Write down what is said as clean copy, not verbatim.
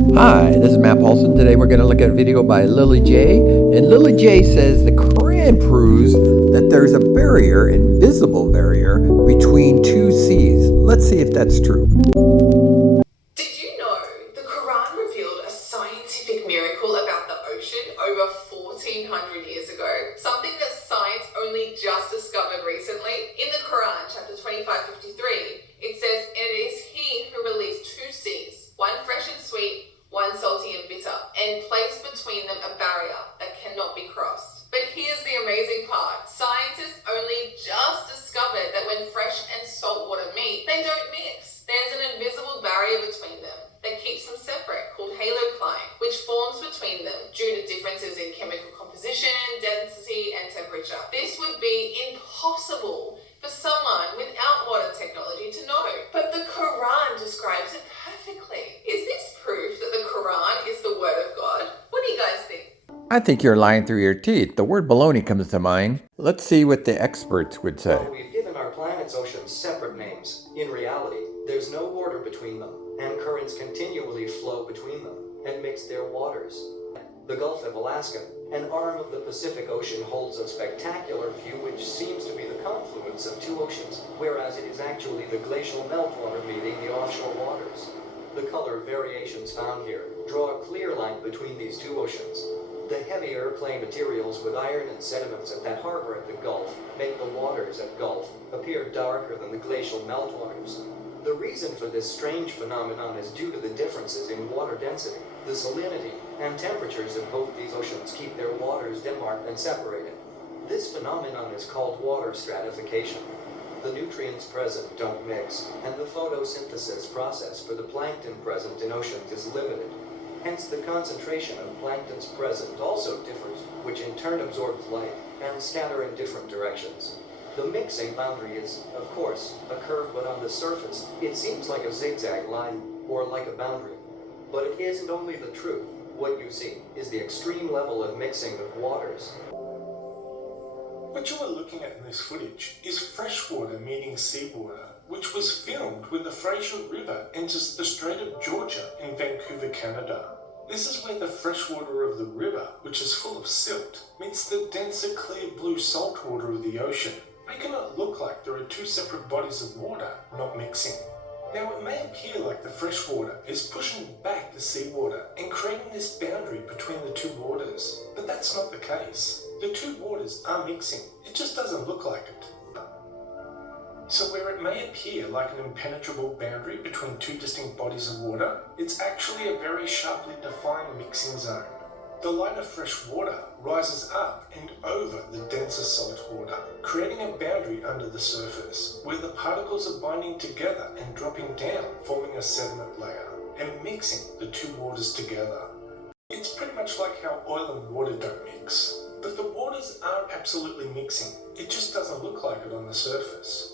Hi, this is Matt Paulson. Today we're going to look at a video by Lily J. And Lily J says the Quran proves that there's a barrier, invisible barrier, between two seas. Let's see if that's true. Did you know the Quran revealed a scientific miracle about the ocean over 1400 years ago? Something that science only just discovered recently? In the Quran, chapter 25:53, it says, "And it is he who released two seas, one fresh and sweet, one salty and bitter, and placed between them a barrier that cannot be crossed." But here's the amazing part. Scientists only just discovered that when fresh and salt water meet, they don't mix. There's an invisible barrier between them that keeps them separate, called halocline, which forms between them due to differences in chemical composition, density, and temperature. This would be impossible for someone without modern technology to know. But the Quran describes it perfectly. Is this proof that the Quran is the word of God? What do you guys think? I think you're lying through your teeth. The word baloney comes to mind. Let's see what the experts would say. Well, we've given our planet's oceans separate names. In reality, there's no border between them, and currents continually flow between them and mix their waters. The Gulf of Alaska, an arm of the Pacific Ocean, holds a spectacular view which seems to be the confluence of two oceans, whereas it is actually the glacial meltwater meeting the offshore waters. The color variations found here draw a clear line between these two oceans. The heavier clay materials with iron and sediments that harbor at the Gulf make the waters at Gulf appear darker than the glacial meltwaters. The reason for this strange phenomenon is due to the differences in water density. The salinity and temperatures of both these oceans keep their waters demarked and separated. This phenomenon is called water stratification. The nutrients present don't mix, and the photosynthesis process for the plankton present in oceans is limited. Hence, the concentration of planktons present also differs, which in turn absorbs light and scatter in different directions. The mixing boundary is, of course, a curve, but on the surface, it seems like a zigzag line or like a boundary. But it isn't only the truth. What you see is the extreme level of mixing of waters. What you are looking at in this footage is freshwater meeting seawater, which was filmed when the Fraser River enters the Strait of Georgia in Vancouver, Canada. This is where the freshwater of the river, which is full of silt, meets the denser clear blue saltwater of the ocean, making it look like there are two separate bodies of water not mixing. Now, it may appear like the freshwater is pushing back the seawater and creating this boundary between the two waters, but that's not the case. The two waters are mixing, it just doesn't look like it. So where it may appear like an impenetrable boundary between two distinct bodies of water, it's actually a very sharply defined mixing zone. The lighter fresh water rises up and over the denser salt water, creating a boundary under the surface, where the particles are binding together and dropping down, forming a sediment layer, and mixing the two waters together. It's pretty much like how oil and water don't mix. But the waters are absolutely mixing, it just doesn't look like it on the surface.